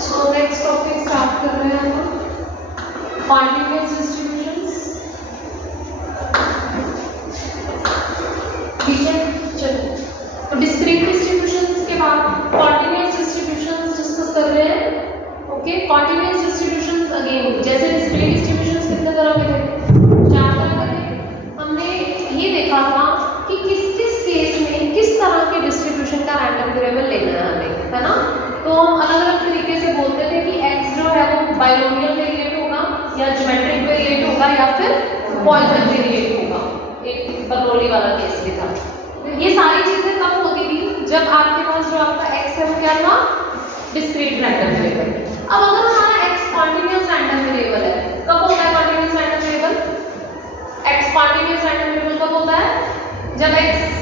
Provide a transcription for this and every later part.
So next topic start कर रहे हैं हम कॉन्टिन्यूअस डिस्ट्रीब्यूशंस। ठीक है, चलो तो डिस्क्रीट डिस्ट्रीब्यूशंस के बाद कॉन्टिन्यूअस डिस्ट्रीब्यूशंस डिस्कस कर रहे हैं। ओके, कॉन्टिन्यूअस डिस्ट्रीब्यूशंस अगेन जैसे डिस्क्रीट डिस्ट्रीब्यूशंस कितने तरह के थे, 4 तरह के थे। हमने ये देखा था कि किस किस केस में किस तरह के डिस्ट्रीब्यूशन का रैंडम वेरिएबल लेना है हमें, है ना। तो हम अलग अलग तरीके से बोलते थे कि x जो है वो बाइनोमियल वेरिएट होगा या ज्योमेट्रिक वेरिएट होगा या फिर पॉइसन वेरिएट होगा। एक बर्नौली वाला केस भी था। ये सारी चीजें तब होती थी जब आपके पास जो आपका x है वो क्या था, डिस्क्रीट रैंडम वेरिएबल। अब अगर हमारा x कॉन्टिन्यूअस रैंडम वेरिएबल है, कब होता है continuous random variable? x continuous random variable कब होता है? जब x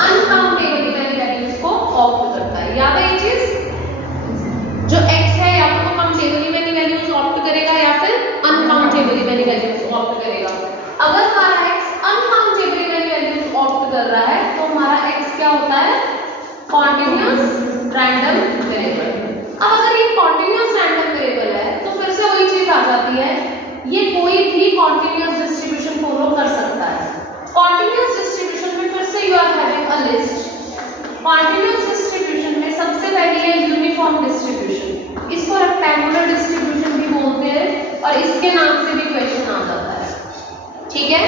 अनकाउंटेबल वैल्यूज को ऑप्ट करता है। याद है ये चीज? जो x है या तो वो काउंटेबल मैनी वैल्यूज ऑप्ट करेगा या फिर अनकाउंटेबल मैनी वैल्यूज ऑप्ट करेगा। अगर हमारा x uncountable many values opt कर रहा है तो हमारा x क्या होता है? Continuous random variable. अब अगर ये कॉन्टिन्यूअस रैंडम वेरिएबल है तो फिर से वही चीज आ जाती है, ये कोई भी कॉन्टिन्यूअस डिस्ट्रीब्यूशन फॉलो कर सकता है। कॉन्टिन्यूअस डिस्ट्रीब्यूशन में फिर से you are having a list. Continuous distribution में सबसे पहली है यूनिफॉर्म डिस्ट्रीब्यूशन, इसको रेक्टेंगुलर डिस्ट्रीब्यूशन भी बोलते हैं और इसके नाम से भी क्वेश्चन आ जाता है। ठीक है,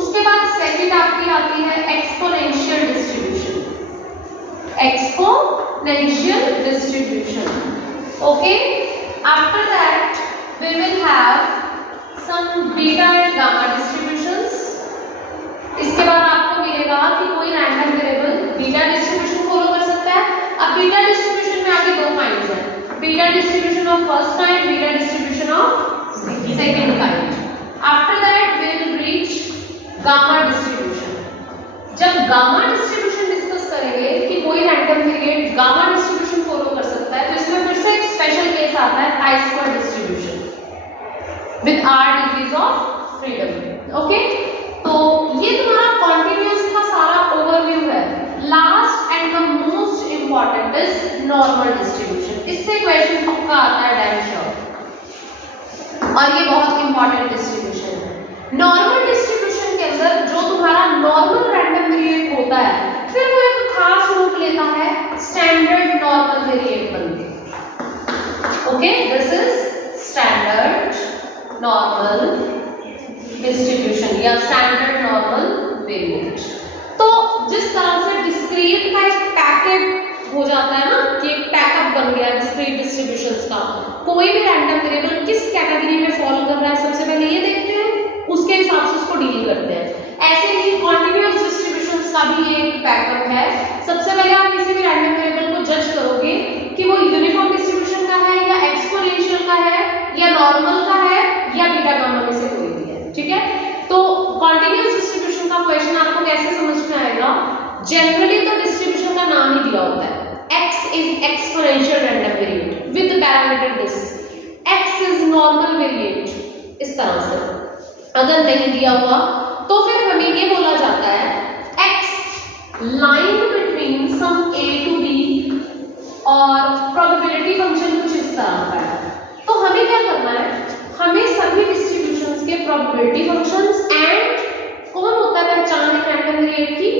उसके बाद सेकंड आपकी आती है exponential distribution. Exponential distribution, okay. After that we will have some beta and gamma distributions। इसके बाद आपको मिलेगा कि कोई random variable beta distribution follow कर सकता है। अब बीटा डिस्ट्रीब्यूशन में आगे दो काइंड्स हैं, beta distribution of first kind, beta distribution of second kind. After that we will reach gamma distribution. जब गामा डिस्ट्रीब्यूशन डिस्कस करेंगे कि कोई random variate gamma distribution follow कर सकता है तो इसमें फिर से एक स्पेशल केस आता है आई square distribution with r degrees of freedom। Okay, तो ये तुम्हारा कॉन्टिन्यूअस का सारा ओवरव्यू है। Last and the most important is normal distribution. इससे क्वेश्चन पक्का आता है डैम श्योर, और ये बहुत इंपॉर्टेंट डिस्ट्रीब्यूशन है। नॉर्मल डिस्ट्रीब्यूशन के अंदर जो तुम्हारा नॉर्मल रैंडम वेरिएट होता है फिर वो एक खास रूप लेता है स्टैंडर्ड नॉर्मल वेरिएट बनके। Okay, this is standard normal distribution या स्टैंडर्ड नॉर्मल वेरिएट। तो जिस तरह से डिस्क्रीट का एक पैकेट हो जाता है ना कि एक पैकअप बन गया डिस्क्रीट डिस्ट्रीब्यूशंस का, कोई भी रैंडम वेरिएबल किस कैटेगरी में फॉल कर रहा है सबसे पहले ये देखते हैं, उसके हिसाब से उसको डील करते हैं। ऐसे ही कॉन्टिन्यूअस डिस्ट्रीब्यूशंस का भी एक पैकअप है। सबसे पहले आप किसी भी रैंडम वेरिएबल को जज करोगे कि वो यूनिफॉर्म डिस्ट्रीब्यूशन का है या एक्सपोनेंशियल का है या नॉर्मल का है या बीटा गामा में से कोई भी है। ठीक है, तो कॉन्टिन्यूअस डिस्ट्रीब्यूशन का क्वेश्चन आपको कैसे समझ में आएगा? जनरली तो डिस्ट्रीब्यूशन का नाम ही दिया होता है, x is exponential random variate with parameter this, x is normal variate, इस तरह से। अगर नहीं दिया हुआ तो फिर हमें ये बोला जाता है x line between some a to b और प्रोबेबिलिटी फंक्शन कुछ इस तरह का है। तो हमें क्या करना है, हमें सभी डिस्ट्रीब्यूशंस के प्रोबेबिलिटी फंक्शंस एंड कौन होता है पहचान एक रैंडम वेरिएट की।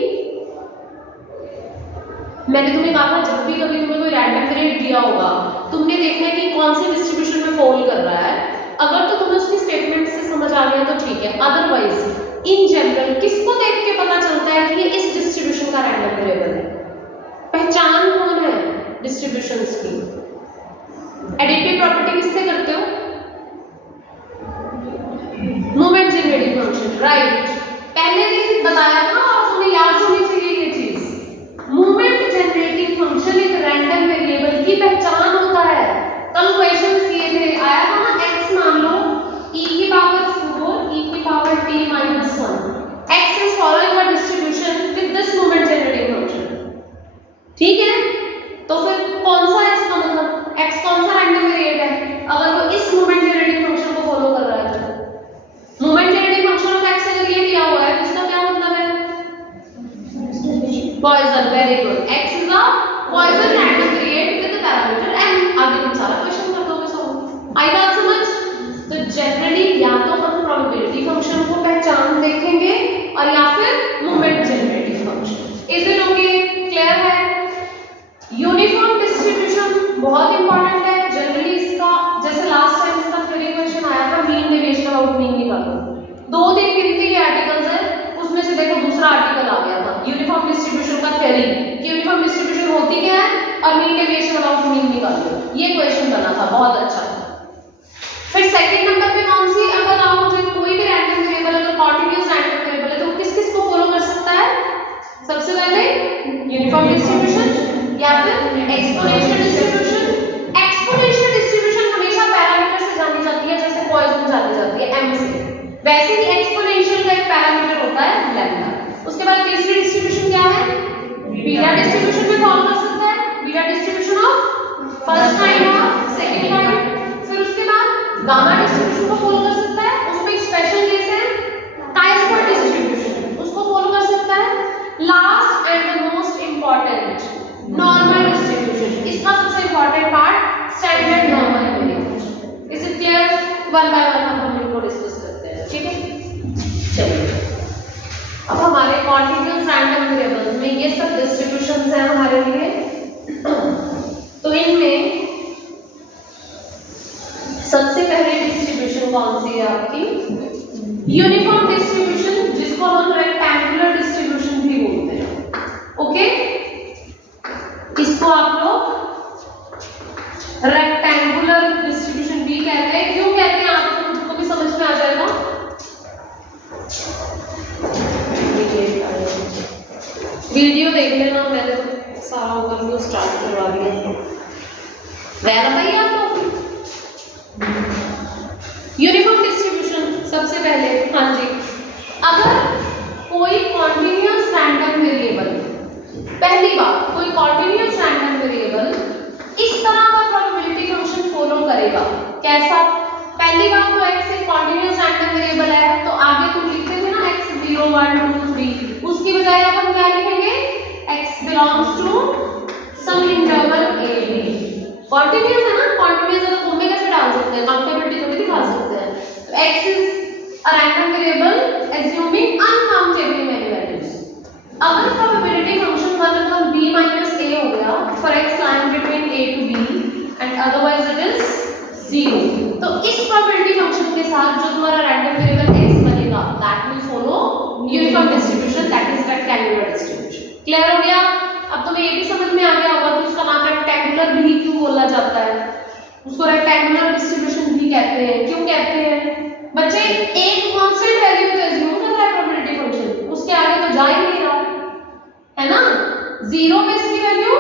मैंने तुम्हें कहा था जब भी कभी तुम्हें कोई रैंडम वेरिएट दिया होगा तुमने देखना है कि कौन सी डिस्ट्रीब्यूशन में फॉल कर रहा है। अगर तो तुम्हें उसकी स्टेटमेंट से समझ आ गया तो ठीक है, अदरवाइज इन जनरल किसको देख के पता चलता है कि ये इस डिस्ट्रीब्यूशन का रैंडम वेरिएबल है? पहचान कौन है डिस्ट्रीब्यूशंस की? एडिटिव प्रॉपर्टी किससे करते हो? Moment generating function, right. पहले दिन बताया था और तुम्हें याद होनी चाहिए ये चीज। मोमेंट जनरेटिंग फंक्शन एक रैंडम वेरिएबल की पहचान होता है। कल क्वेश्चंस किए थे, आया था ना x मान लो e की पावर 4 e की power t minus 1, x is following a distribution with this moment generating function। ठीक है, तो फिर कौन सा है इसका मतलब x कौन सा रैंडम वेरिएट है अगर वो इस मोमेंट जनरेटिंग फंक्शन को फॉलो कर रहा है तो? Moment generating function of x अगर ये दिया हुआ है तो इसका क्या मतलब है? Poisson, very good. x is a Poisson random variate with the parameter m। आगे तुम सारा क्वेश्चन कर दोगे सॉल्व। आई बात समझ? तो जनरली या तो हम प्रोबेबिलिटी फंक्शन को पहचान देखेंगे और या फिर moment generative function. Is it okay? Clear है? यूनिफॉर्म डिस्ट्रीब्यूशन बहुत इंपॉर्टेंट है। जनरली इसका जैसे लास्ट टाइम इसका थ्योरी क्वेश्चन आया था, मीन डेविएशन अबाउट मीन निकालो। 2-3 गिनती के आर्टिकल्स है, उसमें से देखो दूसरा आर्टिकल आ गया था यूनिफॉर्म डिस्ट्रीब्यूशन का थ्योरी कि यूनिफॉर्म डिस्ट्रीब्यूशन होती क्या है और मीन डेविएशन अबाउट मीन निकालो। ये क्वेश्चन बना था, बहुत अच्छा। फिर सेकंड नंबर पे कौन सी? अब बताओ मुझे, कोई भी रैंडम वेरिएबल अगर कॉन्टिन्यूअस रैंडम वेरिएबल है तो किस किस को फॉलो कर सकता है? सबसे पहले यूनिफॉर्म डिस्ट्रीब्यूशन या फिर एक्सपोनेंशियल डिस्ट्रीब्यूशन। एक्सपोनेंशियल डिस्ट्रीब्यूशन हमेशा पैरामीटर से जानी जाती है, जैसे पॉइसन जानी जाती है m से, वैसे ही एक्सपोनेंशियल का एक पैरामीटर होता है लैम्डा। उसके बाद तीसरी डिस्ट्रीब्यूशन क्या है? बीटा डिस्ट्रीब्यूशन में फॉलो कर सकता है, beta distribution of first kind और सेकंड काइंड। फिर उसके बाद गामा डिस्ट्रीब्यूशन को फॉलो कर सकता है, उसमें एक स्पेशल केस है chi-square डिस्ट्रीब्यूशन, उसको फॉलो कर सकता है। Last and the most important normal distribution, इसका सबसे important part standard normal variable. Is it clear? One by one हम इनको डिस्कस करते हैं, ठीक है? चलिए, अब हमारे कॉन्टिन्यूअस रैंडम वेरिएबल्स में ये सब डिस्ट्रीब्यूशंस हैं हमारे लिए। तो इनमें सबसे पहले डिस्ट्रीब्यूशन कौन सी है आपकी? यूनिफॉर्म डिस्ट्रीब्यूशन, जिसको हम रेक्टेंगुलर डिस्ट्रीब्यूशन भी बोलते हैं। ओके, इसको आप लोग रेक्टेंगुलर डिस्ट्रीब्यूशन भी कहते हैं। क्यों कहते हैं आपको खुद को भी समझ में आ जाएगा। वीडियो देख लेना, मैंने तो सारा ओवरव्यू स्टार्ट करवा दिया। वह बताइए आपको यूनिफॉर्म डिस्ट्रीब्यूशन सबसे पहले। हाँ जी, अगर कोई कॉन्टिन्यूअस रैंडम वेरिएबल, पहली बात, कोई कॉन्टिन्यूअस रैंडम वेरिएबल इस तरह का प्रोबेबिलिटी फंक्शन फॉलो करेगा। कैसा? पहली बात तो x एक कॉन्टिन्यूअस रैंडम वेरिएबल है, तो आगे तुम लिखते थे ना x 0 1 2 3, उसकी बजाय अब हम क्या लिखेंगे? x belongs to some interval a b। Continuous है ना, कॉन्टिन्यूअस है तो तुम भी कैसे डाल सकते हैं, काउंटेबिलिटी थोड़ी दिखा सकते हैं। तो x is a random variable assuming uncountably many values. अगर probability function 1/b minus a हो गया for x lying between a to b and otherwise it is 0, तो इस प्रोबेबिलिटी फंक्शन के साथ जो तुम्हारा रैंडम वेरिएबल x बनेगा that will follow uniform distribution, that is rectangular distribution। Clear हो गया? अब तुम्हें ये भी समझ में आ गया होगा कि उसका नाम रेक्टेंगुलर भी क्यों बोला जाता है, उसको रेक्टेंगुलर डिस्ट्रीब्यूशन भी कहते हैं। क्यों कहते हैं बच्चे? एक कांस्टेंट वैल्यू तो एज्यूम कर रहा है प्रोबेबिलिटी फंक्शन, उसके आगे तो जा ही नहीं रहा है ना। 0 पे इसकी वैल्यू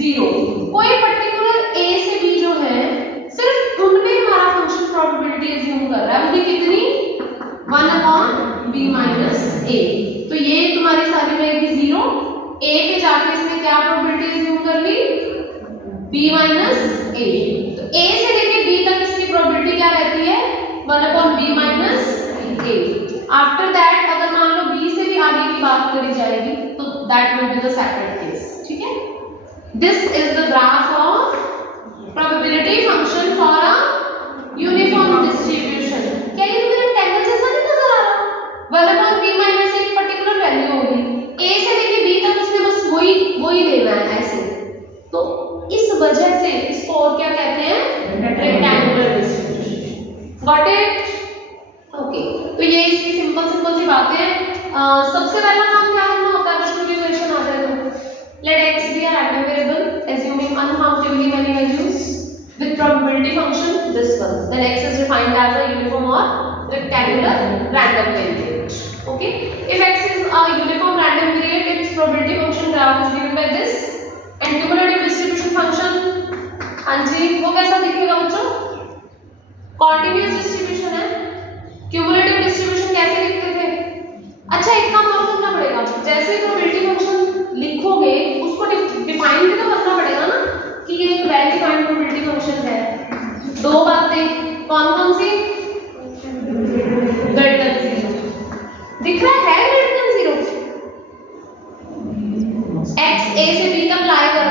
0, कोई पर्टिकुलर a से b जो है सिर्फ उनमें हमारा फंक्शन प्रोबेबिलिटी एज्यूम कर रहा है, वो भी कितनी? 1/b minus a। तो ये तुम्हारी सारी रहेगी 0, a पे जाके इसने क्या प्रोबेबिलिटी एज्यूम कर ली? b minus a। तो a से लेके b तक इसकी प्रोबेबिलिटी क्या रहती है? 1/b minus a। After that अगर मान लो b से भी आगे की बात करी जाएगी तो that will be the separate case, ठीक है? This is the graph of probability function for a uniform distribution. क्या ये तुम्हें रेक्टेंगल जैसा नहीं नजर आ रहा? 1/b minus एक पर्टिकुलर वैल्यू होगी, a से लेके b तक उसने बस वही लेना है ऐसे। तो इस वजह से इसको और क्या कहते हैं? Rectangular distribution. Got it? Okay, तो ये इसकी सिंपल सी बातें हैं। सबसे पहला काम क्या करना होता है अगर कोई क्वेश्चन आ जाए तो? Let x be a random variable assuming uncountably many values with probability function this one, then x is defined as a uniform or rectangular random variable. Okay, if x is a uniform random variable, its probability function graph is given by this and cumulative distribution function, हाँ जी, वो कैसा दिखेगा बच्चों? Continuous distribution है। Cumulative distribution कैसे लिखते थे? अच्छा, एक काम और करना पड़ेगा, जैसे प्रोबेबिलिटी फंक्शन लिखोगे उसको डिफाइन भी तो करना पड़ेगा ना कि ये एक वेल डिफाइंड प्रोबेबिलिटी फंक्शन है। दो बातें कौन सी? ग्रेटर देन 0 दिख रहा है ग्रेटर देन 0, x a से b तक लाई कर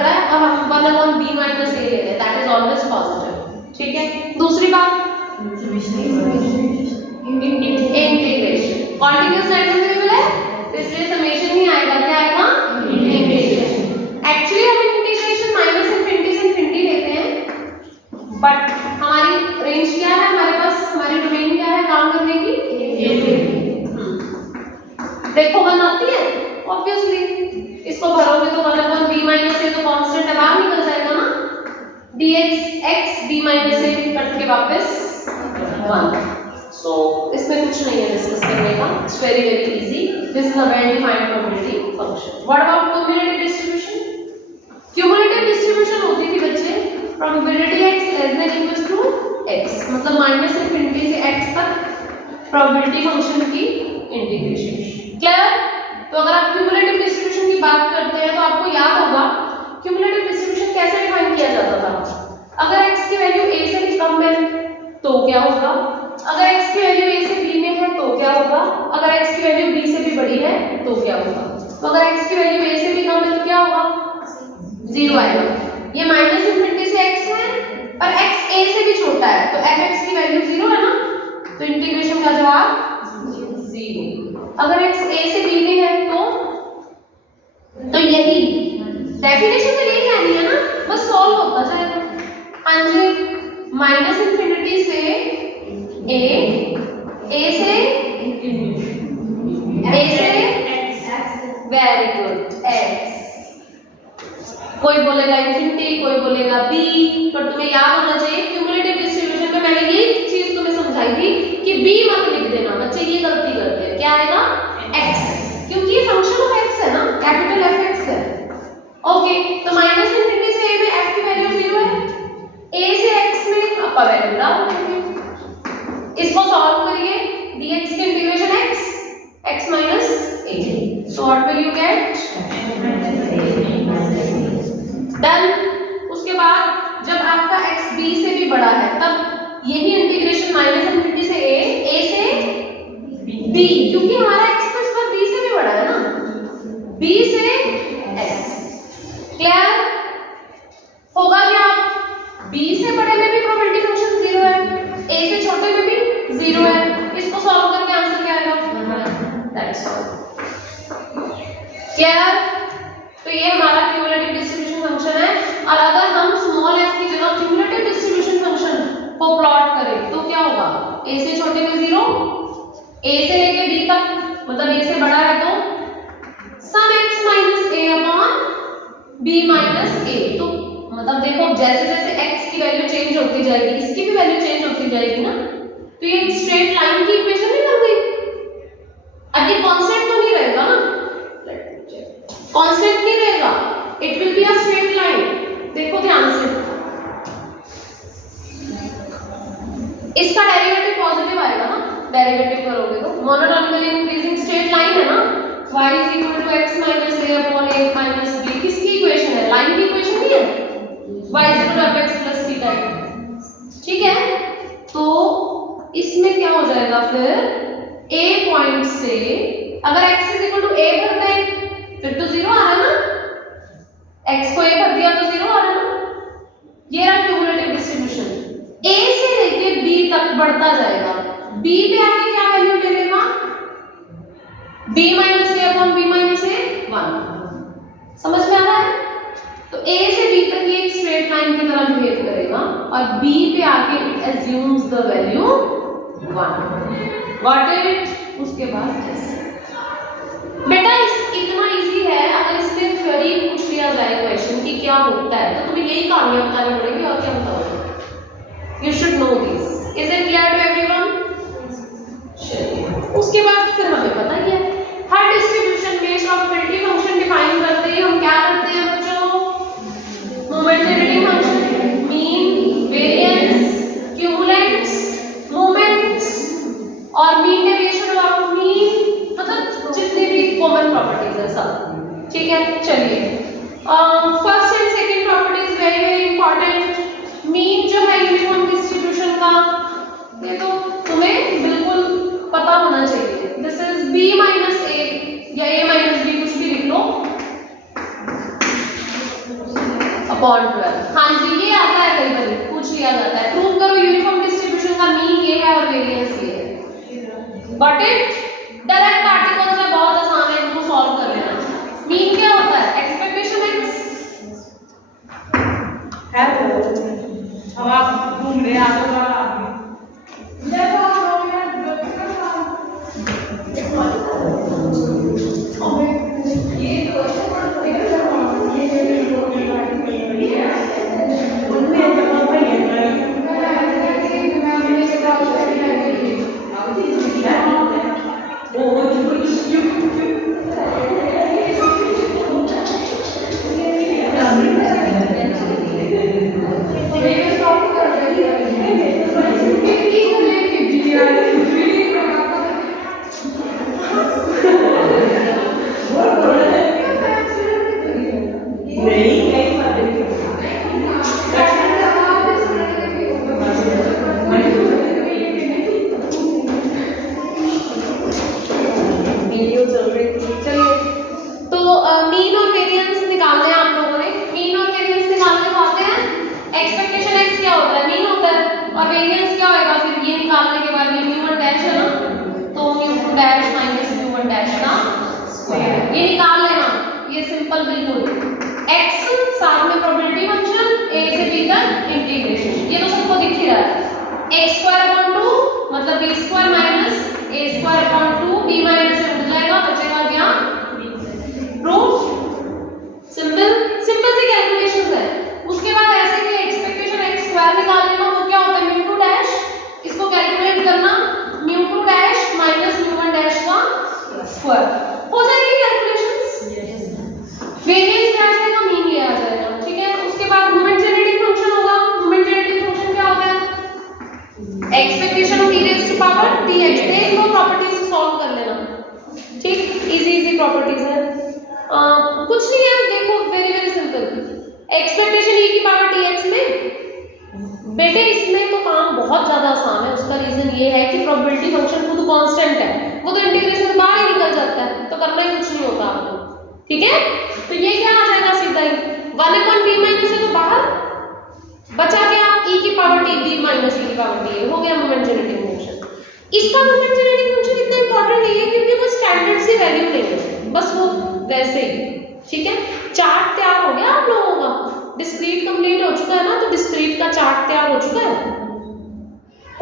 इंटीग्रेशन। कॉन्टिन्यूअस रैंडम वेरिएबल है तो इसलिए समेशन नहीं आएगा, क्या आएगा? इंटीग्रेशन। एक्चुअली हम इंटीग्रेशन माइनस इंफिनिटी से इंफिनिटी लेते हैं, बट हमारी रेंज क्या है, हमारे पास हमारी डोमेन क्या है काम करने की? देखो 1 आती है ऑब्वियसली, इसको भरोगे तो 1 अपॉन b माइनस a तो कांस्टेंट है, बाहर निकल जाएगा ना, dx x b minus a cut के वापस 1। सो इसमें कुछ नहीं है डिस्कस करने का, it's very easy, this is a well defined probability function. What about cumulative distribution? Cumulative distribution होती थी बच्चे probability x less than equal to x, मतलब माइनस इंफिनिटी से x तक प्रोबेबिलिटी फंक्शन की इंटीग्रेशन। क्लियर? तो अगर आप क्युमुलेटिव डिस्ट्रीब्यूशन की बात करते हैं तो आपको याद होगा क्युमुलेटिव डिस्ट्रीब्यूशन कैसे डिफाइन किया जाता था। अगर x की वैल्यू a से भी कम है तो क्या होगा, अगर x की वैल्यू a से b में है तो क्या होगा, अगर x की वैल्यू b से भी बड़ी है तो क्या होगा। तो अगर x की वैल्यू a से भी कम है तो क्या होगा, 0 आएगा। ये माइनस इंफिनिटी से x है पर x a से भी छोटा है तो fx की वैल्यू 0 है ना, तो इंटीग्रेशन का जवाब 0। अगर x a से b में है तो यही डेफिनेशन में नहीं आनी है ना, बस सॉल्व होता जाएगा। हाँ जी, माइनस इंफिनिटी से a से वेरी गुड x, कोई बोलेगा इंफिनिटी, कोई बोलेगा b, पर तुम्हें याद होना चाहिए क्युमुलेटिव डिस्ट्रीब्यूशन में मैंने यही चीज तुम्हें समझाई थी कि b मत लिख देना, बच्चे ये गलती करते हैं। क्या आएगा? x, क्योंकि ये फंक्शन ऑफ x है ना, कैपिटल fx है। ओके, तो माइनस इंफिनिटी से a में f की वैल्यू 0 है, a से x में अपर वैल्यू डाल देंगे, इसको सॉल्व करिए, dx की integration x minus a, so what will you get? Done. उसके बाद जब आपका x b से भी बड़ा है तब यही इंटीग्रेशन माइनस इंफिनिटी से a से b, क्योंकि हमारा x तो इस बार b से भी बड़ा है ना, b से x। क्लियर होगा क्या? b से बड़े में भी प्रोबेबिलिटी फंक्शन 0 है, a से छोटे में भी 0 है, इसको सॉल्व करके आंसर क्या आएगा? That's all. क्लियर? तो ये हमारा क्युमुलेटिव डिस्ट्रीब्यूशन फंक्शन है, और अगर हम स्मॉल f की जगह क्युमुलेटिव डिस्ट्रीब्यूशन फंक्शन को प्लॉट करें तो क्या होगा? a से छोटे में 0, a से लेके b तक, मतलब a से बड़ा है तो सम x minus a upon b minus a। तो मतलब देखो जैसे जैसे x की वैल्यू चेंज होती जाएगी इसकी भी वैल्यू चेंज होती जाएगी ना, तो ये स्ट्रेट लाइन की इक्वेशन नहीं बन गई। अब ये कांस्टेंट तो नहीं रहेगा ना, कांस्टेंट नहीं रहेगा, it will be a straight line. देखो ध्यान से, इसका डेरिवेटिव पॉजिटिव आएगा ना, डेरिवेटिव करोगे तो मोनोटोनिकली इंक्रीजिंग स्ट्रेट लाइन है ना, y is equal to x minus a upon a minus b, किसकी इक्वेशन है? लाइन की इक्वेशन नहीं है, y is equal to fx plus theta, ठीक है। तो इसमें क्या हो जाएगा फिर, a पॉइंट से अगर x is equal to a भर दें फिर तो 0 आ रहा है ना, x को a भर दिया तो 0 आ रहा है ना। ये रहा क्युमुलेटिव डिस्ट्रीब्यूशन, a से लेके b तक बढ़ता जाएगा, b पे आके क्या वैल्यू ले लेगा? b minus a upon b minus a 1। समझ में आ रहा है? तो a से b तक ये एक स्ट्रेट लाइन की तरह बिहेव करेगा और b पे आके it assumes the value 1। Got it? उसके बाद बेटा इतना इजी है, अगर इसमें थ्योरी पूछ लिया जाए क्वेश्चन कि क्या होता है तो तुम्हें यही कहानियां बतानी पड़ेगी और क्या बताओगे। You should know this. Is it clear to everyone? चलिए, उसके बाद फिर हमें पता ही है हर डिस्ट्रीब्यूशन में प्रोबेबिलिटी फंक्शन डिफाइन करते हैं हम क्या करते हैं बच्चों? Momentary function, mean, variance, cumulants, moments और मीन डेविएशन अबाउट मीन, मतलब जितनी भी कॉमन प्रॉपर्टीज है सब, ठीक है। चलिए, first and second properties very very important. Mean जो है यूनिफॉर्म डिस्ट्रीब्यूशन का, ये तो तुम्हें बिल्कुल पता होना चाहिए। This is b minus a या a माइनस b, कुछ भी लिख लो, अपॉन 12। हाँ जी, ये आता है कई बार पूछ लिया जाता है, प्रूव करो यूनिफॉर्म डिस्ट्रीब्यूशन का का मीन ये है और वेरिएंस ये है। बट इट डायरेक्ट आर्टिकल्स है, बहुत आसान है, इनको सॉल्व कर लेना। मीन क्या होता है? एक्सपेक्टेशन एक्स है तो अब आप घूम रहे हैं आगे वाला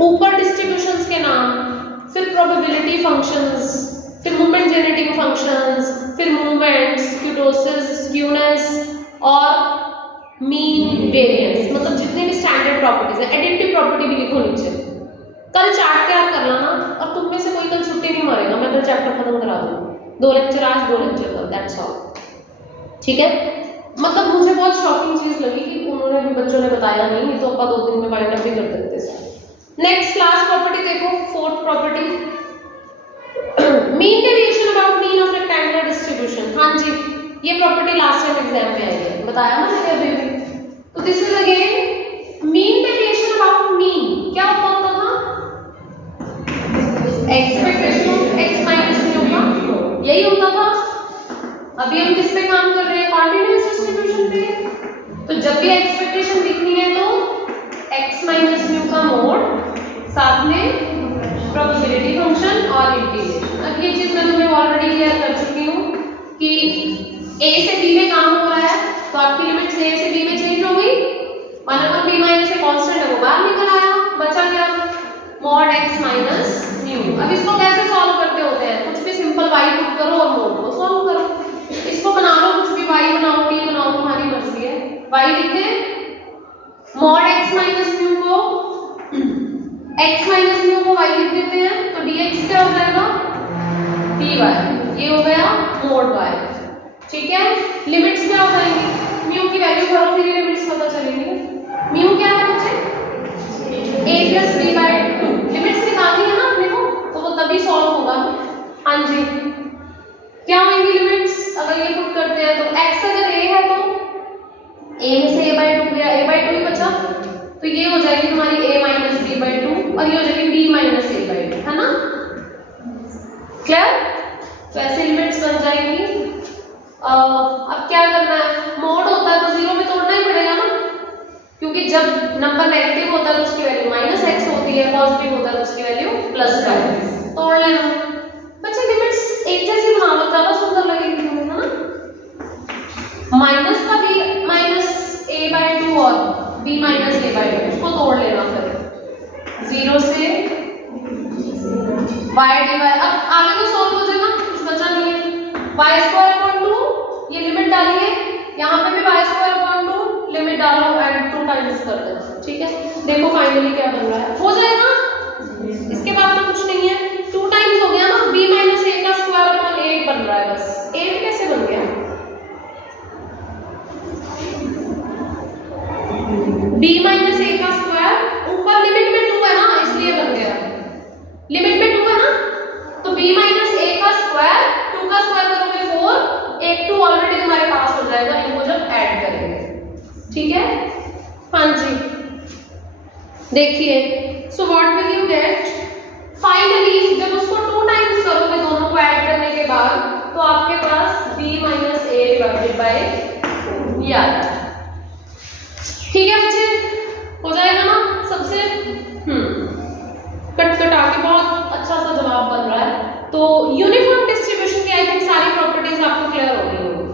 ऊपर डिस्ट्रीब्यूशंस के नाम, फिर प्रोबेबिलिटी फंक्शंस, फिर मूवमेंट जेनरेटिंग फंक्शंस, फिर मूवमेंट्स, क्यूटोसिस, स्क्यूनेस और मीन वेरिएंस, मतलब जितने भी स्टैंडर्ड प्रॉपर्टीज है। एडिटिव प्रॉपर्टी भी लिखो नीचे। कल चार्ट तैयार कर लाना और तुम में से कोई कल छुट्टी नहीं मारेगा, मैं कल चैप्टर खत्म करा दूंगी। 2 लेक्चर आज, 2 लेक्चर कल, दैट्स ऑल। ठीक है, मतलब मुझे बहुत शॉकिंग चीज लगी कि उन्होंने भी बच्चों ने बताया नहीं तो अपन 2 दिन में बाइंड अप भी कर देते हैं। नेक्स्ट क्लास प्रॉपर्टी देखो, 4th property, mean deviation about mean of rectangular distribution. हाँ जी, ये प्रॉपर्टी लास्ट टाइम एग्जाम में आई है, बताया ना मैंने अभी भी। तो this is again mean deviation about mean. क्या होता था? Expectation of x minus mu का, यही होता था। अभी हम किस पे काम कर रहे हैं? कॉन्टिन्यूअस डिस्ट्रीब्यूशन पे। तो जब भी एक्सपेक्टेशन दिखनी है तो x माइनस म्यू का मोड, साथ में प्रोबेबिलिटी फंक्शन और इंटीग्रेशन। अब ये चीज मैं तुम्हें ऑलरेडी क्लियर कर चुकी हूँ कि a से b में काम हो रहा है तो आपकी लिमिट्स a से b में चेंज हो गई। 1/b माइनस ए कांस्टेंट है वो बाहर निकल आया, बचा क्या? Mod x minus mu. अब इसको कैसे सॉल्व करते होते हैं? कुछ भी सिंपल y पुट करो और मोड को सॉल्व करो। इसको बना लो, कुछ भी y बनाओ t बनाओ, तुम्हारी मर्जी है। y लिखते हैं, मॉड x माइनस म्यू को x माइनस म्यू को y लिख देते हैं तो dx क्या हो जाएगा? dy। ये हो गया मोड y। ठीक है, लिमिट्स क्या हो जाएंगी? म्यू की वैल्यू भरो, फिर ये लिमिट्स पता चलेंगी। म्यू क्या है बच्चे? a plus b by 2। Limits निकालनी है ना अपने को, तो वो तभी सॉल्व होगा। हाँ जी, क्या होंगी लिमिट्स? अगर ये पुट करते हैं तो x अगर a है तो a में से a बाय 2 गया, a बाय 2 ही बचा, तो ये हो जाएगी तुम्हारी a माइनस b बाय 2 और ये हो जाएगी b माइनस a बाय 2, है ना? क्लियर? तो ऐसे लिमिट्स बन जाएंगी। अब क्या करना है? मोड होता है तो 0 में तोड़ना ही पड़ेगा ना, क्योंकि क्योंकि जब नंबर नेगेटिव होता है तो उसकी वैल्यू -x होती है, पॉजिटिव होता है तो उसकी वैल्यू +5। तोड़ लेना बच्चे, लिमिट्स एक जैसी बना लो, ज्यादा सुंदर लगेगी, है ना। माइनस का b -a/2 और b -a/2 उसको तोड़ लेना, फिर 0 से y डिवाइड, अब आगे तो सॉल्व हो जाएगा, कुछ बचा नहीं है। y²/2 ये लिमिट डालिए, यहाँ पे भी y²/2 लिमिट डालो एंड 2 टाइम्स कर दो, ठीक है। देखो फाइनली क्या बन रहा है, हो जाएगा, इसके बाद तो कुछ नहीं है, 2 टाइम्स हो गया ना, b - a का स्क्वायर 8 बन रहा है बस। 8 कैसे बन गया, b - a का स्क्वायर, ऊपर लिमिट में 2 है ना इसलिए बन गया, लिमिट में 2 है ना, तो b - a का स्क्वायर, 2 का स्क्वायर करोगे 4, एक 2 ऑलरेडी तुम्हारे पास हो जाएगा, इनको जब ऐड करेंगे, ठीक है। हाँ जी, देखिए, so what will you get finally, जब उसको 2 टाइम्स करोगे दोनों को ऐड करने के बाद, तो आपके पास b - a डिवाइडेड बाय 4 ये आता है, ठीक है बच्चे, हो जाएगा ना सबसे। कट कटा के बहुत अच्छा सा जवाब बन रहा है। तो यूनिफॉर्म डिस्ट्रीब्यूशन की आई थिंक सारी प्रॉपर्टीज आपको क्लियर हो गई होगी,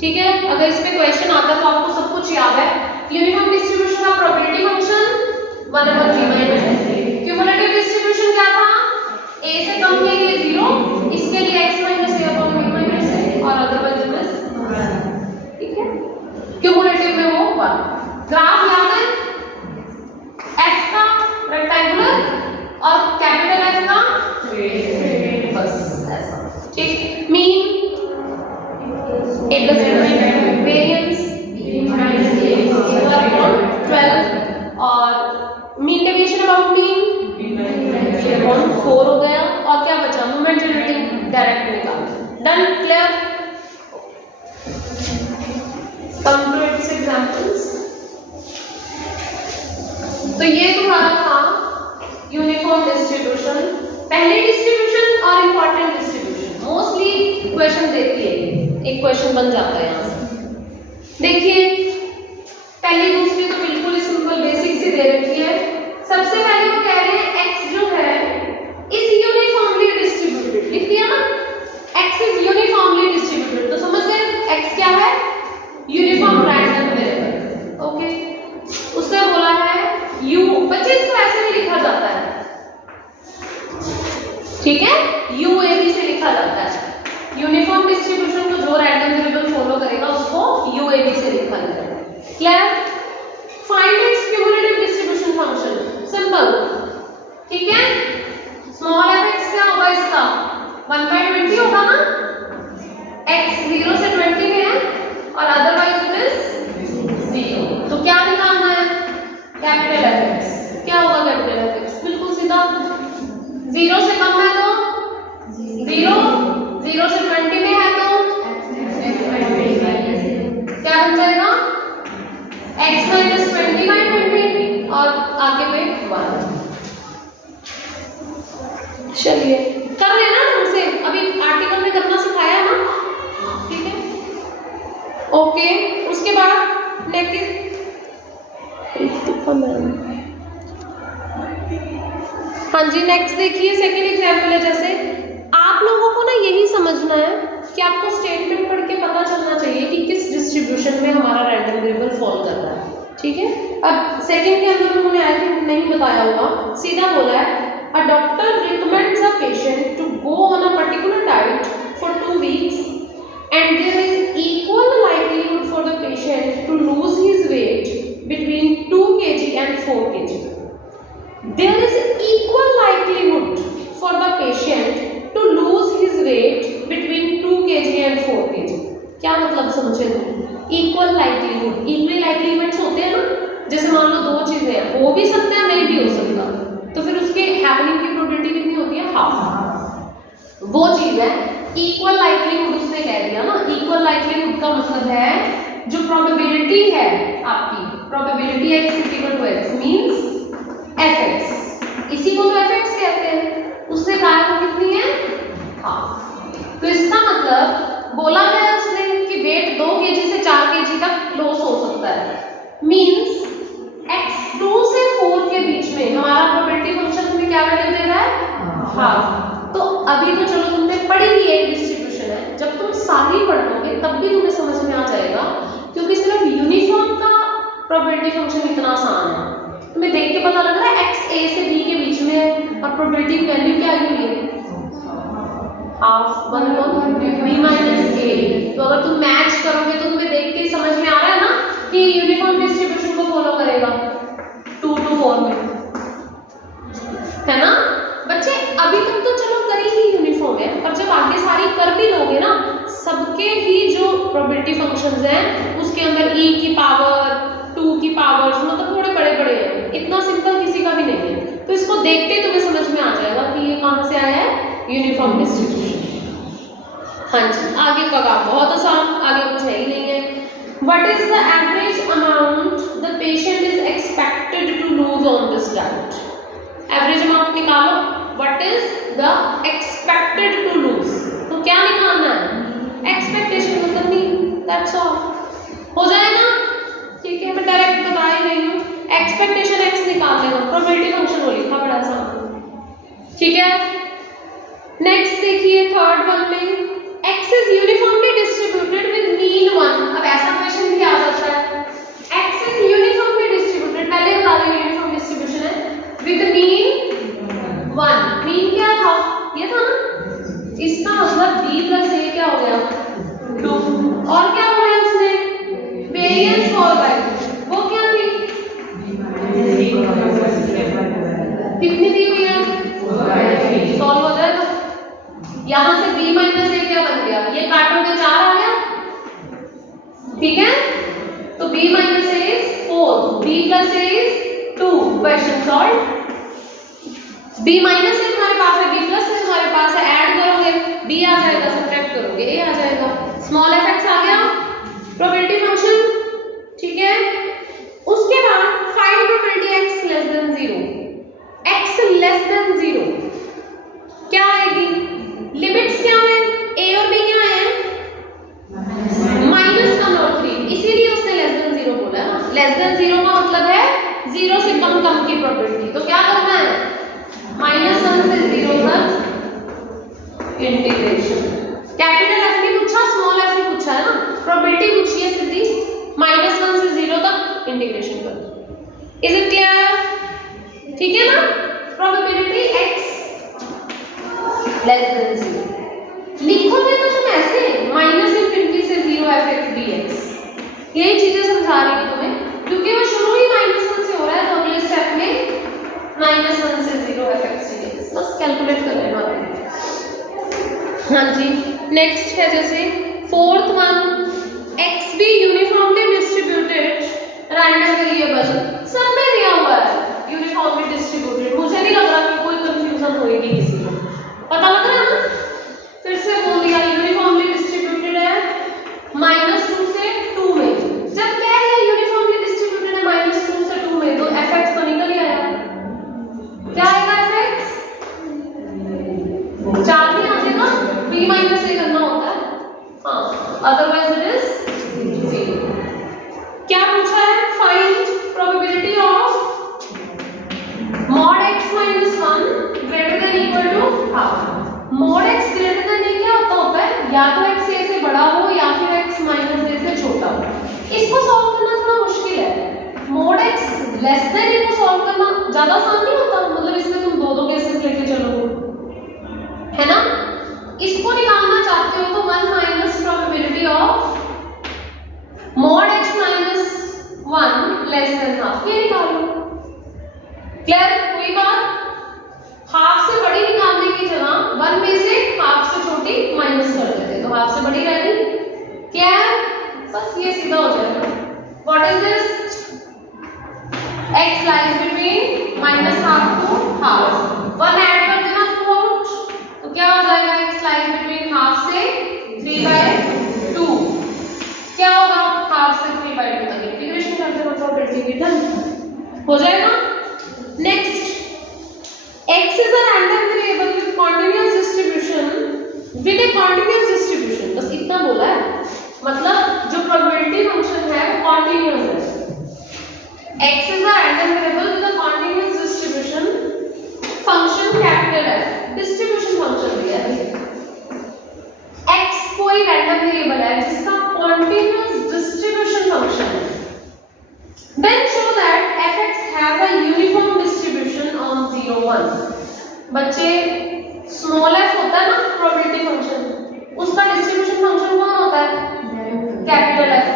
ठीक है। अगर इस पे क्वेश्चन आता है तो आपको सब कुछ याद है। यूनिफॉर्म डिस्ट्रीब्यूशन का प्रोबेबिलिटी फंक्शन 1/3 - क्यूमुलेटिव डिस्ट्रीब्यूशन क्या था, a से कम के लिए 0, इसके लिए x - a/b - a और अदरवाइज इट इज, ठीक है। क्यूमुलेटिव में वो 1। ग्राफ याद है, f का रेक्टेंगुलर और कैपिटल F का बस ऐसा, ठीक। मीन a + वेरिएंस 12 और मीन डेविएशन अबाउट मीन 4 हो गया, और क्या बचा, मोमेंट जनरेटिंग डायरेक्ट निकाल, done, clear. Come to its examples. तो ये तुम्हारा था यूनिफॉर्म डिस्ट्रीब्यूशन, पहली डिस्ट्रीब्यूशन और इंपॉर्टेंट डिस्ट्रीब्यूशन, मोस्टली क्वेश्चन देती है, एक क्वेश्चन बन जाता है यहाँ से। देखिए पहली दूसरी तो बिल्कुल सिंपल बेसिक सी दे रखी है। सबसे पहले वो कह रहे हैं x जो है इज यूनिफॉर्मली डिस्ट्रीब्यूटेड, लिख दिया ना, x इज यूनिफॉर्मली डिस्ट्रीब्यूटेड, तो समझ गए x क्या है, यूनिफॉर्म रैंडम वेरिएबल, ओके। उसने बोला है u, बच्चे इसको ऐसे भी लिखा जाता है, ठीक है, UAB से लिखा जाता है। यूनिफॉर्म डिस्ट्रीब्यूशन को जो रैंडम वेरिएबल फॉलो करेगा उसको UAB से लिखा जाएगा, clear. Find its cumulative distribution function, simple, ठीक है। स्मॉल f(x) क्या होगा इसका 1/20 होगा ना, x 0 से 20 में है और अदरवाइज इट इज 0, तो क्या निकालना है, कैपिटल F(x) क्या होगा, कैपिटल F(x) बिल्कुल सीधा, 0 से कम है तो 0, 0 से 20 में है तो क्या बन जाएगा, x - 20/20 और आगे पे 1। चलिए कर लेना ढंग से, अभी आर्टिकल में करना सिखाया है ना, ठीक है, ओके। उसके बाद नेगेटिव, हाँ जी, नेक्स्ट देखिए सेकंड एग्जांपल है। जैसे आप लोगों को ना यही समझना है कि आपको स्टेटमेंट पढ़ के पता चलना चाहिए कि किस डिस्ट्रीब्यूशन में हमारा रैंडम वेरिएबल फॉल कर रहा है, ठीक है। अब सेकंड के अंदर उन्होंने आई थिंक नहीं बताया होगा, सीधा बोला है a doctor recommends a patient to go on a particular diet for 2 weeks and there is equal livelihood for the patient to lose his weight between 2 kg and 4 kg. There is equal likelihood for the patient to lose his weight between 2 kg and 4 kg. क्या मतलब समझे तुम, equal livelihood, equal livelihoods होते हैं ना, जैसे मान लो 2 चीजें हैं, हो भी सकता है नहीं भी हो सकता, तो फिर उसके हैपनिंग की प्रोबेबिलिटी कितनी होती है, हाफ, वो चीज है इक्वल लाइवलीहुड। उसने कह दिया ना, इक्वल लाइवलीहुड का मतलब है जो प्रोबेबिलिटी है आपकी, probability x = x means fx, इसी को तो fx कहते हैं। उसने कहा वो कितनी है, हाफ। तो इसका मतलब बोला है उसने कि वेट 2 kg से 4 kg तक लॉस हो सकता है, मींस हाफ। तो अभी तो चलो तुमने पढ़ी ही एक डिस्ट्रीब्यूशन है, जब तुम सारी पढ़ लोगे तब भी तुम्हें समझ में आ जाएगा, क्योंकि सिर्फ यूनिफॉर्म का प्रोबेबिलिटी फंक्शन इतना आसान है। तुम्हें देख के पता लग रहा है x a से b के बीच में है और प्रोबेबिलिटी की वैल्यू क्या आई हुई है, हाफ 1 b माइनस a। तो अगर तुम मैच करोगे तो तुम्हें देख के ही समझ में आ रहा है ना कि यूनिफॉर्म डिस्ट्रीब्यूशन को फॉलो करेगा 2 to 4 में, है ना बच्चे। अभी तक तो चलो करी ही यूनिफॉर्म है, पर जब आगे सारी कर भी लोगे ना, सबके ही जो प्रोबेबिलिटी फंक्शंस हैं उसके अंदर e की पावर 2 की पावर्स मतलब थोड़े बड़े बड़े हैं, इतना सिंपल किसी का भी नहीं है। तो इसको देखते ही तुम्हें समझ में आ जाएगा कि ये कहां से आया है, यूनिफॉर्म डिस्ट्रीब्यूशन। हाँ जी, आगे का काम बहुत आसान, आगे कुछ है ही नहीं है। What is the average amount the patient is expected to lose on this diet? Average amount निकालो। What is the expected to lose? तो क्या निकालना है, expectation मतलब नहीं, that's all। हो जाएगा, ठीक है, मैं डायरेक्ट बता ही रही हूँ। एक्सपेक्टेशन x निकाल लेना, प्रोबेबिलिटी फंक्शन वो लिखा बड़ा आसान, ठीक है। नेक्स्ट देखिए थर्ड वन में x is uniformly distributed with mean 1। अब ऐसा क्वेश्चन भी आ जाता है, x is uniformly distributed, पहले बता रही हूँ यूनिफॉर्म डिस्ट्रीब्यूशन है, with mean 1। मीन क्या था, ये था ना, इसका मतलब b plus a क्या हो गया 2, और क्या बोला उसने, वेरिएंस 4/2, वो क्या थी, कितनी दी हुई है, सॉल्व हो जाएगा। यहां से b माइनस a क्या बन गया, ये काटोगे 4 आ गया, ठीक है। तो b minus a is 4, b plus a is 2, question solve. b minus a तुम्हारे पास है, b प्लस a तुम्हारे पास है, ऐड करोगे b आ जाएगा, सब्ट्रैक्ट करोगे a आ जाएगा, स्मॉल fx आ गया, प्रोबेबिलिटी फंक्शन, ठीक है। उसके बाद find probability x less then 0, x less then 0 क्या आएगी, लिमिट्स क्या है, a और b क्या है, -1 और 3, इसीलिए उसने लेस देन 0 बोला है ना। लेस देन 0 का मतलब है 0 से कम की प्रोबेबिलिटी। तो क्या करना है, -1 से 0 तक इंटीग्रेशन। कैपिटल F नहीं पूछा, स्मॉल f नहीं पूछा है ना, प्रोबेबिलिटी पूछी है सीधी, -1 से 0 तक इंटीग्रेशन कर। इज इट क्लियर, ठीक है ना। प्रोबेबिलिटी x लेस देन 0 लिखोगे तो तुम ऐसे -∞ से 0 fx dx, यही चीजें समझा रही हूँ तुम्हें, क्योंकि वो शुरू ही -1 से हो रहा है, तो अगले स्टेप में -1 से 0 fx dx बस कैलकुलेट कर लेना है। हाँ जी, नेक्स्ट है जैसे फोर्थ वन, x भी यूनिफॉर्मली डिस्ट्रीब्यूटेड रैंडम वेरिएबल, सब में दिया हुआ है यूनिफॉर्मली डिस्ट्रीब्यूटेड। मुझे नहीं लग रहा कि कोई कंफ्यूजन होएगी किसी को, पता लग रहा है ना। फिर से बोल दिया यूनिफॉर्मली डिस्ट्रीब्यूटेड है -2 से 2 में, जब क्या है यूनिफॉर्मली डिस्ट्रीब्यूटेड है -2 से 2 में, तो fx तो निकल ही आया, क्या आएगा fx 4 नहीं आ जाएगा, b माइनस a करना होता है, हाँ, अदरवाइज इट इज 0। क्या पूछा है, find probability of mod x minus 1 greater than equal to half। mod x greater than a क्या होता है, या तो x a से बड़ा हो या फिर x minus a से छोटा हो। इसको सॉल्व करना थोड़ा मुश्किल है, mod x less than a को सॉल्व करना ज्यादा आसान नहीं होता, मतलब इसमें तुम दो केसेस लेके चलोगे, है ना। इसको निकालना चाहते हो तो 1 minus probability of mod x minus 1 less than half, ये निकालो। क्लियर, कोई बात, हाफ से बड़ी निकालने की जगह 1 में से हाफ से छोटी माइनस कर देते, तो हाफ से बड़ी रह गई, क्लियर, बस ये सीधा हो जाएगा। What is this, x lies between -½ to half, 1 add कर देना थ्रू आउट, तो क्या हो जाएगा, x लाइज बिटवीन हाफ से 3/2, क्या होगा, हाफ से 3/2 तक इंटीग्रेशन कर देना, प्रोबेबिलिटी डन हो जाएगा। Next, x is a random variable with continuous distribution, with a continuous distribution, बस इतना बोला है, मतलब जो प्रोबेबिलिटी फंक्शन है वो कॉन्टिन्यूअस है। x is a random variable with a continuous distribution, function capital F, distribution function दिया है। x कोई रैंडम वेरिएबल है जिसका कॉन्टिन्यूअस डिस्ट्रीब्यूशन फंक्शन है। Then show that fx has a uniform distribution on 0 1। बच्चे स्मॉल f होता है ना प्रोबेबिलिटी फंक्शन, उसका डिस्ट्रीब्यूशन फंक्शन कौन होता है? Capital F।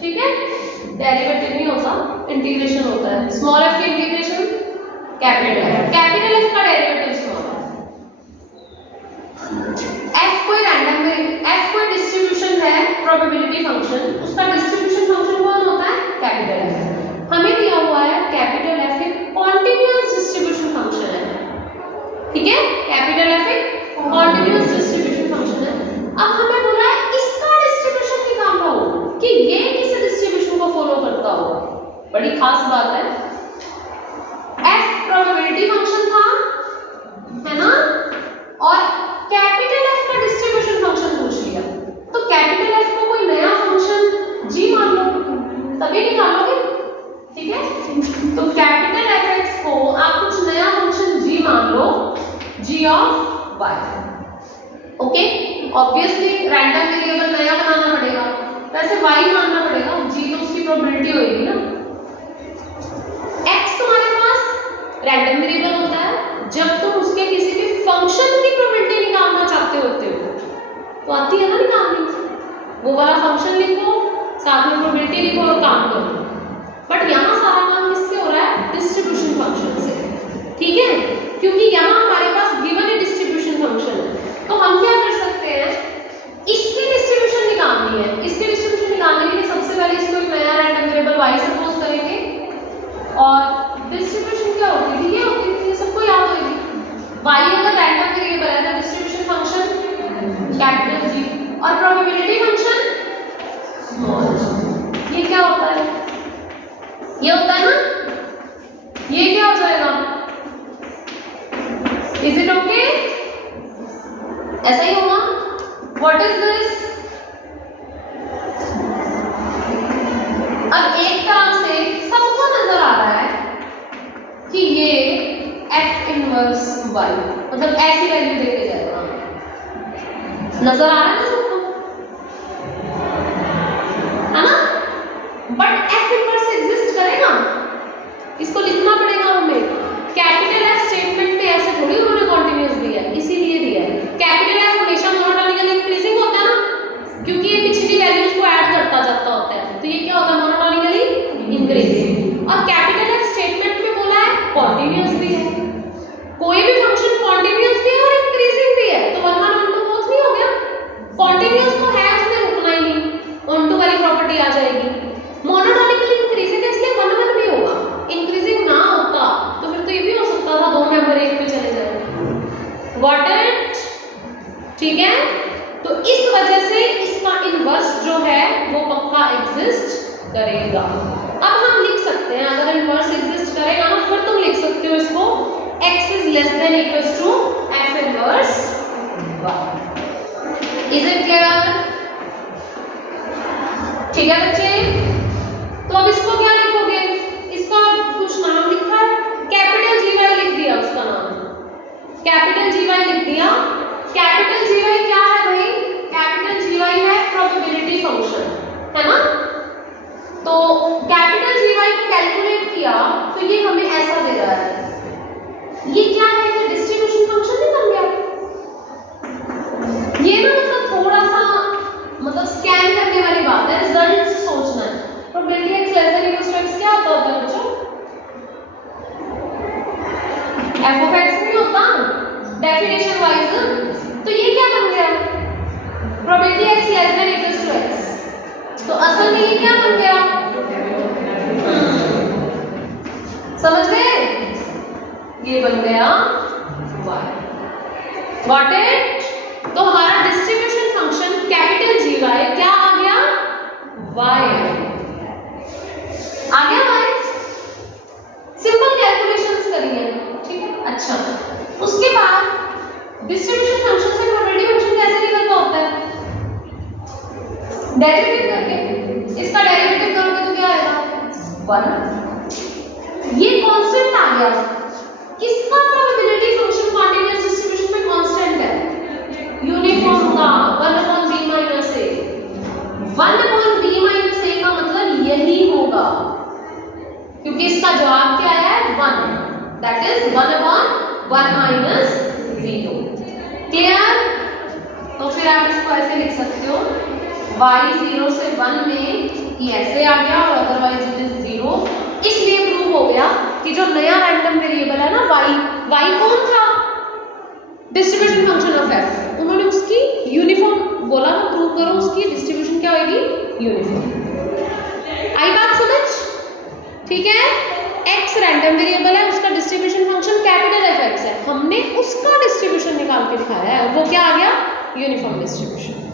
ठीक है, डेरिवेटिव नहीं होता, इंटीग्रेशन होता है। स्मॉल f की integration capital F, capital F का डेरिवेटिव स्मॉल f। कोई रैंडम में f कोई डिस्ट्रीब्यूशन है प्रोबेबिलिटी फंक्शन, उसका डिस्ट्रीब्यूशन फंक्शन कौन होता है? Capital F। हमें दिया हुआ है कैपिटल F एक कॉन्टिन्यूअस डिस्ट्रीब्यूशन फंक्शन है। ठीक है, कैपिटल F एक कॉन्टिन्यूअस डिस्ट्रीब्यूशन फंक्शन है। अब हमें बोला है इसका डिस्ट्रीब्यूशन निकालना हो कि ये किस डिस्ट्रीब्यूशन को फॉलो करता हो। बड़ी खास बात है, f प्रोबेबिलिटी फंक्शन था, है ना, और कैपिटल F का डिस्ट्रीब्यूशन फंक्शन पूछ लिया, तो कैपिटल F को कोई नया फंक्शन g मान लो, तभी निकालोगे। ठीक है, तो कैपिटल Fx को आप कुछ नया फंक्शन g मान लो, g of y। Okay, obviously random variable नया बनाना पड़ेगा, वैसे y मानना पड़ेगा, g तो उसकी प्रोबेबिलिटी होगी ना। x तुम्हारे पास रैंडम वेरिएबल होता है जब तुम उसके किसी भी फंक्शन की प्रोबेबिलिटी निकालना चाहते होते हो, तो आती है ना निकालनी। वो वाला फंक्शन लिखो, साथ में प्रोबेबिलिटी लिखो और काम करो। बट यहाँ सारा काम किससे हो रहा है? डिस्ट्रीब्यूशन फंक्शन से। ठीक है, क्योंकि यहाँ हमारे पास गिवन डिस्ट्रीब्यूशन फंक्शन है, तो हम क्या कर सकते हैं, इसकी डिस्ट्रीब्यूशन निकालनी है। इसकी डिस्ट्रीब्यूशन निकालने के लिए सबसे पहले इसको एक नया रैंडम वेरिएबल y सपोज करेंगे, और डिस्ट्रीब्यूशन क्या होती थी? ये होती थी, ये सबको याद होगी। y अगर रैंडम वेरिएबल है तो डिस्ट्रीब्यूशन फंक्शन कैपिटल G और प्रोबेबिलिटी फंक्शन स्मॉल g। ये क्या होता है? ये होता है ना, ये क्या हो जाएगा? Is it okay? ऐसा ही होगा। What is this? अब एक तरह से सबको नजर आ रहा है कि ये f इनवर्स y, मतलब ऐसी वैल्यू देके जाएगा। नजर आ रहा है ना सबको, है ना? बट f इनवर्स एग्जिस्ट करेगा, इसको लिखना पड़ेगा हमें। कैपिटल F स्टेटमेंट में ऐसे थोड़ी उन्होंने कॉन्टिन्यूअस दिया है, इसीलिए दिया है। कैपिटल F हमेशा मोनोटोनिकली इंक्रीजिंग होता है ना, क्योंकि ये पिछली वैल्यूज को ऐड करता जाता होता है, तो ये क्या होता है? Monotonically increasing. और कैपिटल F स्टेटमेंट में बोला है कॉन्टिन्यूअस भी है, कोई भी फंक्शन कॉन्टिन्यूअस भी है और इंक्रीजिंग भी है, तो 1 1 1 2 बोथ नहीं हो गया। कॉन्टिन्यूअस तो है, उसने रुकना ही नहीं, ऑन टू वाली प्रॉपर्टी आ जाएगी। मोनोटोनिकली इंक्रीजिंग है, इसलिए 1 1 भी होगा। इंक्रीजिंग ना होता तो फिर तो ये भी हो सकता था दो नंबर एक पे चले जाए। Got it? ठीक है, तो इस वजह से इसका इनवर्स जो है वो पक्का एग्जिस्ट करेगा। अब हम लिख सकते हैं, अगर इनवर्स एग्जिस्ट करेगा ना, फिर तुम लिख सकते हो इसको x is less than equals to f inverse y। Is it clear? ठीक है बच्चे, तो अब इसको क्या लिखोगे? इसका कुछ नाम लिखा है, कैपिटल GY लिख दिया, उसका नाम कैपिटल GY लिख दिया। कैपिटल GY क्या है भाई? कैपिटल GY है प्रोबेबिलिटी फंक्शन, है ना? तो कैपिटल GY को कैलकुलेट किया तो ये हमें ऐसा दे रहा है। ये क्या है? ये डिस्ट्रीब्यूशन फंक्शन नहीं बन गया? ये ना मतलब थोड़ा सा मतलब स्कैन करने वाली बात है, रिजल्ट से सोचना है। Probability x less than equal to x क्या होता है बच्चों? f of x नहीं होता डेफिनेशन वाइज, तो ये क्या बन गया? Probability x less than equal to x, तो असल में ये क्या बन गया? समझ गए? ये बन गया y। Got it? तो हमारा डिस्ट्रीब्यूशन फंक्शन कैपिटल GY क्या आ गया? y आ गया y। सिंपल कैलकुलेशंस करिए, ठीक है? अच्छा, उसके बाद डिस्ट्रीब्यूशन फंक्शन से प्रोबेबिलिटी फंक्शन कैसे निकलता होता है? डेरिवेटिव करके। इसका डेरिवेटिव करोगे तो क्या आएगा? 1। ये कांस्टेंट आ गया। किसका probability function continuous distribution 1/b minus a का मतलब यही होगा, क्योंकि इसका जवाब क्या है 1, दैट इज 1/1 माइनस 0। क्लियर? तो फिर आप इसको ऐसे लिख सकते हो y 0 से 1 में ये ऐसे आ गया और अदरवाइज इट इज 0। इसलिए प्रूव हो गया कि जो नया रैंडम वेरिएबल है ना y कौन था? Distribution function of f। उन्होंने उसकी यूनिफॉर्म बोला ना, प्रूव करो उसकी डिस्ट्रीब्यूशन क्या होगी, यूनिफॉर्म। आई बात समझ? ठीक है, x रैंडम वेरिएबल है, उसका डिस्ट्रीब्यूशन फंक्शन कैपिटल Fx है, हमने उसका डिस्ट्रीब्यूशन निकाल के दिखाया है और वो क्या आ गया, यूनिफॉर्म डिस्ट्रीब्यूशन।